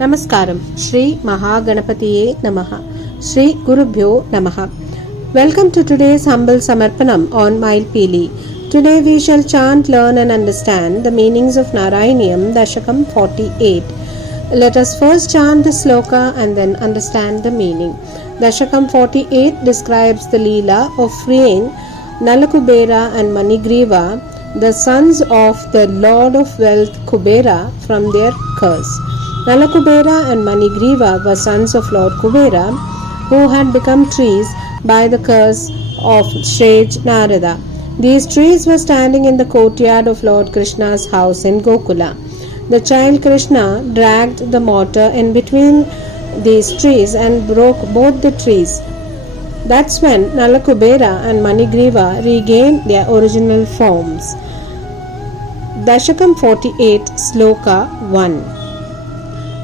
Namaskaram. Shri Mahaganapatiye Namah. Shri Gurubhyo Namah. Welcome to today's humble samarpanam on Mayilpeeli. Today we shall chant, learn and understand the meanings of Narayaneeyam Dasakam 48. Let us first chant the sloka and then understand the meaning. Dasakam 48 describes the Leela of freeing Nalakubera and Manigreeva, the sons of the Lord of Wealth Kubera, from their curse. Nalakubera and Manigreeva were sons of Lord Kubera, who had become trees by the curse of Shri Narada. These trees were standing in the courtyard of Lord Krishna's house in Gokula. The child Krishna dragged the mortar in between these trees and broke both the trees. That's when Nalakubera and Manigreeva regained their original forms. Dasakam 48, Sloka 1.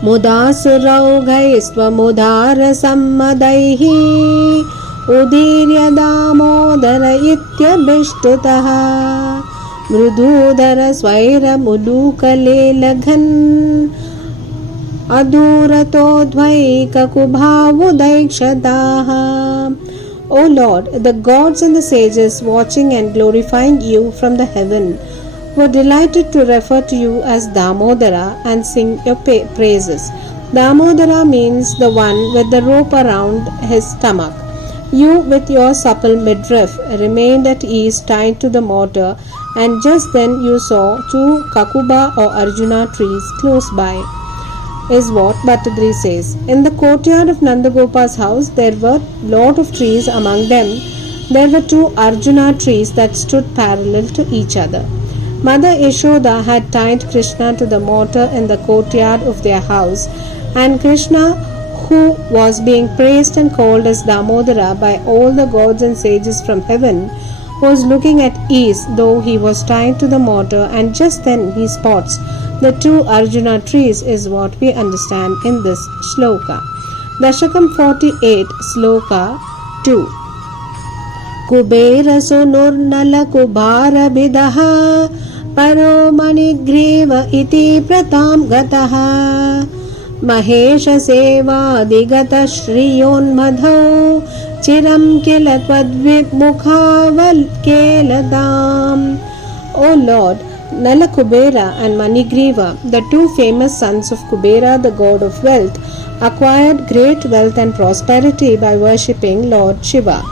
Mudasuraughaistvamudharasammadaihi Udirya damodara ityabhishtutaha Mrududara swaira mulukalelaghan Aduratodvaika kubhavudaiksadaha. O Lord, the gods and the sages watching and glorifying you from the heaven were delighted to refer to you as Damodara and sing your praises. Damodara means the one with the rope around his stomach. You, with your supple midriff, remained at ease tied to the mortar, and just then you saw two Kakuba or Arjuna trees close by, is what Bhattadri says. In the courtyard of Nandagopa's house there were lot of trees. Among them there were two Arjuna trees that stood parallel to each other. Mother Yashoda had tied Krishna to the mortar in the courtyard of their house, and Krishna, who was being praised and called as Damodara by all the gods and sages from heaven, was looking at ease though he was tied to the mortar, and just then he spots the two Arjuna trees, is what we understand in this shloka. Dasakam 48, Sloka 2. Kubera sunur nalakubara bidaha Paro Manigreeva iti pratam gataha Mahesha seva digata shriyon madhau Chiram kila tvadvimukhaval keladam. O Lord, Nalakubera and Manigreeva, the two famous sons of Kubera, the god of wealth, acquired great wealth and prosperity by worshipping Lord Shiva.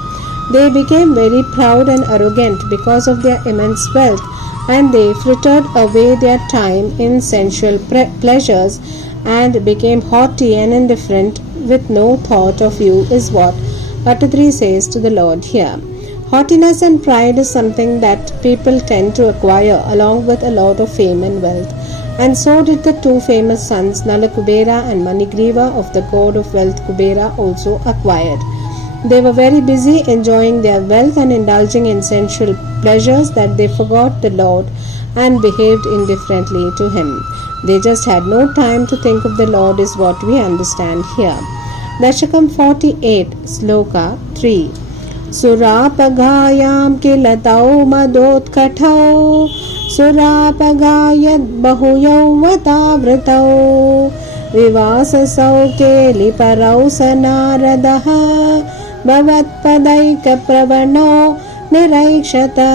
They became very proud and arrogant because of their immense wealth, and they frittered away their time in sensual pleasures and became haughty and indifferent with no thought of you, is what Bhattadri says to the Lord here. Haughtiness and pride is something that people tend to acquire along with a lot of fame and wealth, and so did the two famous sons Nalakubera and Manigreeva of the god of wealth Kubera also acquired. They were very busy enjoying their wealth and indulging in sensual pleasures that they forgot the Lord and behaved indifferently to him. They just had no time to think of the Lord, is what we understand here. Dasakam 48, Sloka 3. Surapagayam kilatau madotkathau Surapagayat bahuyavvatavritau Vivasasau keliparau sanaradaha Bhavatpadaika pravano niraikshata.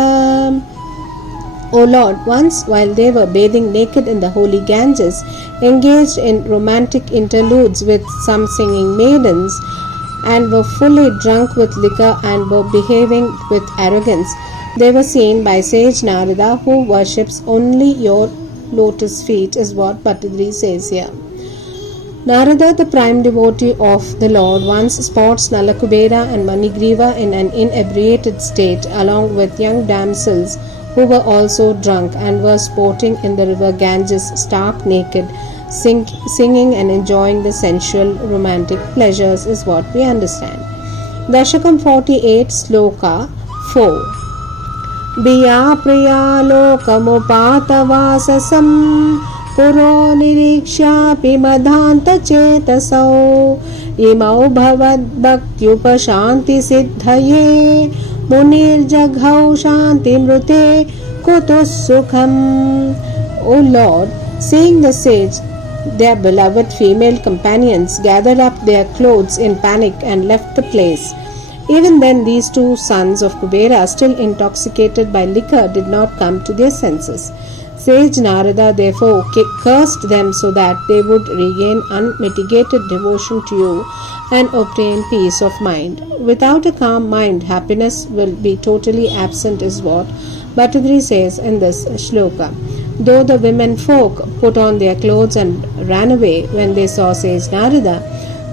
O Lord, once while they were bathing naked in the holy Ganges, engaged in romantic interludes with some singing maidens, and were fully drunk with liquor and were behaving with arrogance, they were seen by sage Narada, who worships only your lotus feet, is what Bhattadri says here. Narada, the prime devotee of the Lord, once spots Nalakubera and Manigreeva in an inebriated state along with young damsels who were also drunk and were sporting in the river Ganges stark naked, singing and enjoying the sensual romantic pleasures, is what we understand. Dasakam 48, Sloka 4. Biya priya lokamupata vasasam Puro nirikshapi madhanta chetasau Imau bhavad bhaktyupashanti siddhaye Munir jaghau shanti mrute kutus sukham. O Lord, seeing the sage their beloved female companions gathered up their clothes in panic and left the place. Even then, these two sons of Kubera, still intoxicated by liquor, did not come to their senses. Sage Narada therefore cursed them so that they would regain unmitigated devotion to you and obtain peace of mind. Without a calm mind, happiness will be totally absent, is what Bhattadri says in this shloka. Though the women folk put on their clothes and ran away when they saw Sage Narada,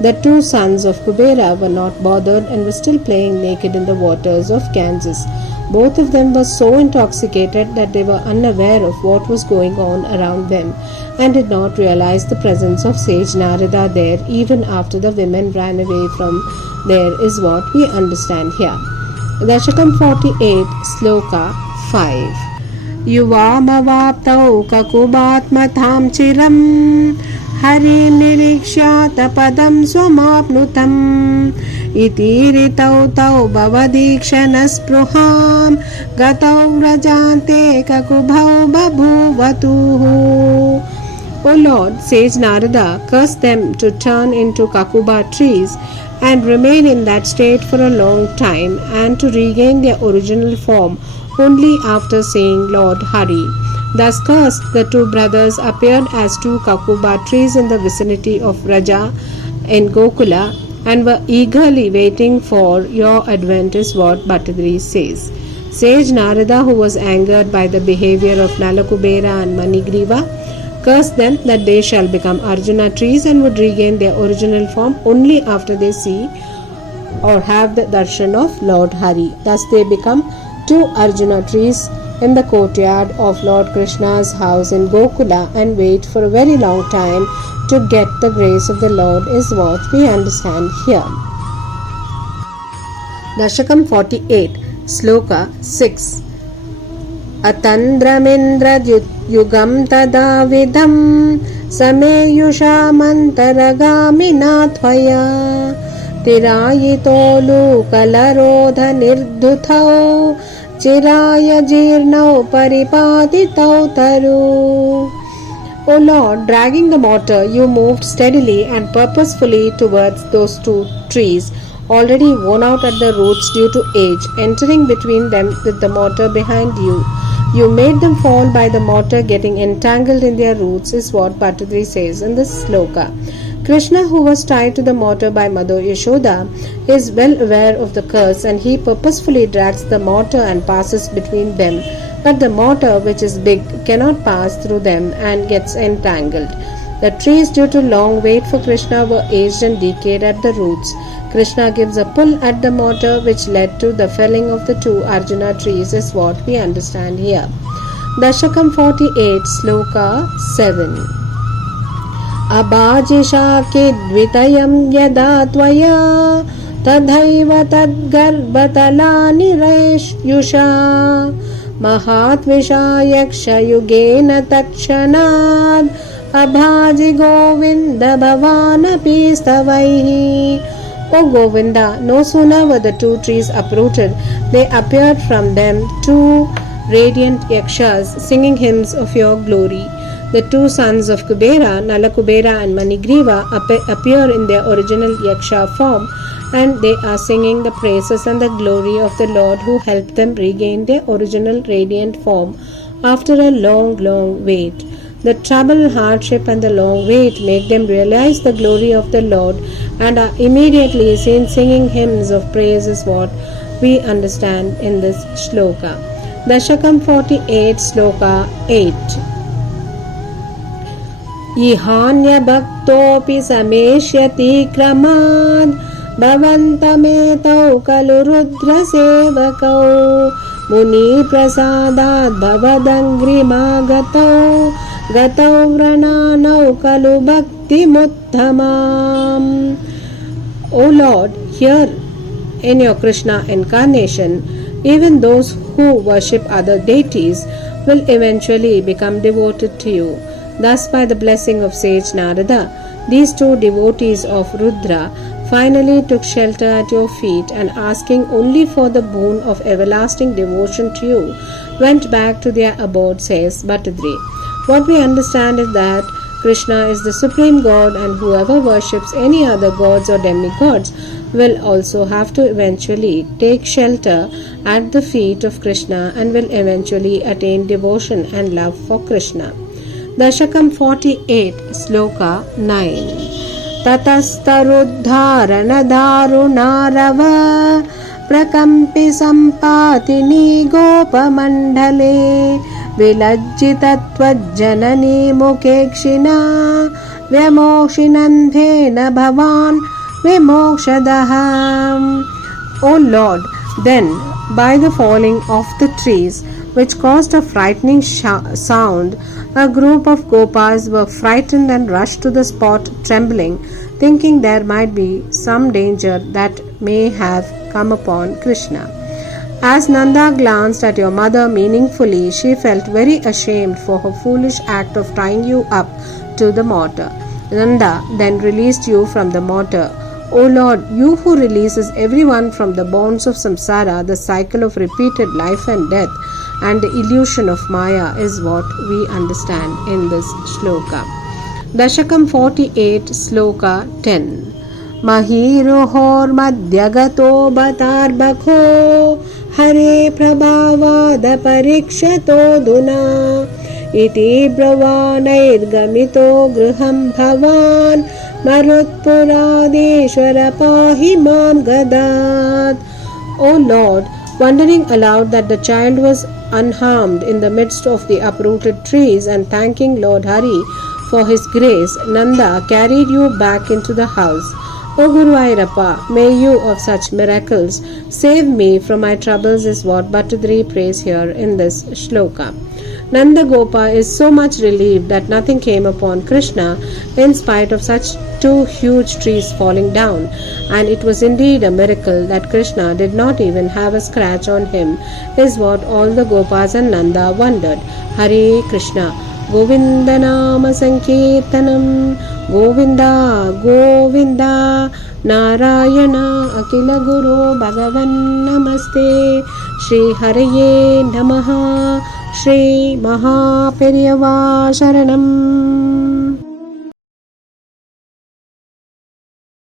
the two sons of Kubera were not bothered and were still playing naked in the waters of Ganges. Both of them were so intoxicated that they were unaware of what was going on around them and did not realize the presence of Sage Narada there even after the women ran away from there, is what we understand here. Dasakam 48, Sloka 5. Yuvamavaptau kakubatmatham chiram Hare nirikshata padam swamapnutam iti ritau tau bhavadikshanaspraham gatau rajante kakubhau babhuvatuhu. O Lord, Sage Narada cursed them to turn into kakuba trees and remain in that state for a long time and to regain their original form only after seeing Lord Hari. Thus cursed, the two brothers appeared as two kakuba trees in the vicinity of Raja in Gokula and were eagerly waiting for your advent, is what Bhattadri says. Sage Narada, who was angered by the behavior of Nalakubera and Manigreeva, cursed them that they shall become Arjuna trees and would regain their original form only after they see or have the darshan of Lord Hari. Thus they become two Arjuna trees in the courtyard of Lord Krishna's house in Gokula and wait for a very long time to get the grace of the Lord, is what we understand here. Dashakam 48, Sloka 6. Atandramindra yugam tada vidam sameyusha mantaragami tvaya tirayito lukalarodha nirdhuthau Chiraya jirnau paripatitau taru. O Lord, dragging the mortar, you moved steadily and purposefully towards those two trees, already worn out at the roots due to age, entering between them with the mortar behind you. You made them fall by the mortar getting entangled in their roots, is what Bhattadri says in this sloka. Krishna, who was tied to the mortar by Mother Yashoda, is well aware of the curse and he purposefully drags the mortar and passes between them. But the mortar, which is big, cannot pass through them and gets entangled. The trees, due to long wait for Krishna, were aged and decayed at the roots. Krishna gives a pull at the mortar which led to the felling of the two Arjuna trees, is what we understand here. Dashakam 48, Sloka 7. Abhajishakidvitayam yada tvaya tadhaiva tadgarbhatalani yusha mahatvisha yakshayugena takshanad abhaji govinda bhavanapi stavaihi. O Govinda, no sooner were the two trees uprooted, they appeared from them two radiant yakshas singing hymns of your glory. The two sons of Kubera, Nalakubera and Manigreeva, appear in their original yaksha form and they are singing the praises and the glory of the Lord who helped them regain their original radiant form after a long wait. The trouble, hardship and the long wait make them realize the glory of the Lord and are immediately seen singing hymns of praise, is what we understand in this shloka. Dashakam 48, Sloka 8. Ihanya bhaktopi sameshyati kramad bhavantametau kalu rudra sevakau muni prasadad bhavadangrimagatau gatau vrananau kalu bhakti mutthamam. O Lord, here in your Krishna incarnation, even those who worship other deities will eventually become devoted to you. Thus, by the blessing of Sage Narada, these two devotees of Rudra finally took shelter at your feet and, asking only for the boon of everlasting devotion to you, went back to their abode, says Bhattadri. What we understand is that Krishna is the supreme god, and whoever worships any other gods or demigods will also have to eventually take shelter at the feet of Krishna and will eventually attain devotion and love for Krishna. Dasakam 48, Sloka 9. Tatastaruddharanadharunarava prakampi sampatini gopamandale vilajjitattvajjanani mukekshina vyamokshinandhena bhavan vimokshadaham. O Lord, then by the falling of the trees, which caused a frightening sound, a group of gopas were frightened and rushed to the spot trembling, thinking there might be some danger that may have come upon Krishna. As Nanda glanced at your mother meaningfully, she felt very ashamed for her foolish act of tying you up to the mortar. Nanda then released you from the mortar. O Lord, you who releases everyone from the bonds of samsara, the cycle of repeated life and death, and the illusion of Maya is what we understand in this shloka. Dasakam 48, Sloka 10. Mahirohor madhyagato batarbakho Hare prabhavada parikshato duna iti bravanairgamito gruham bhavan marutpuradeshwara pahi mam gadat. O Lord, wondering aloud that the child was unharmed in the midst of the uprooted trees and thanking Lord Hari for his grace, Nanda carried you back into the house. O Guru Ayyappa, may you of such miracles save me from my troubles is what Bhattadri prays here in this shloka. Nanda Gopa is so much relieved that nothing came upon Krishna in spite of such two huge trees falling down, and it was indeed a miracle that Krishna did not even have a scratch on him, is what all the Gopas and Nanda wondered. Hare Krishna. Govinda Nama Sankirtanam Govinda Govinda Narayana Akila Guru Bhagavan Namaste Shri Haraye Namah Shri Maha Periyava Sharanam.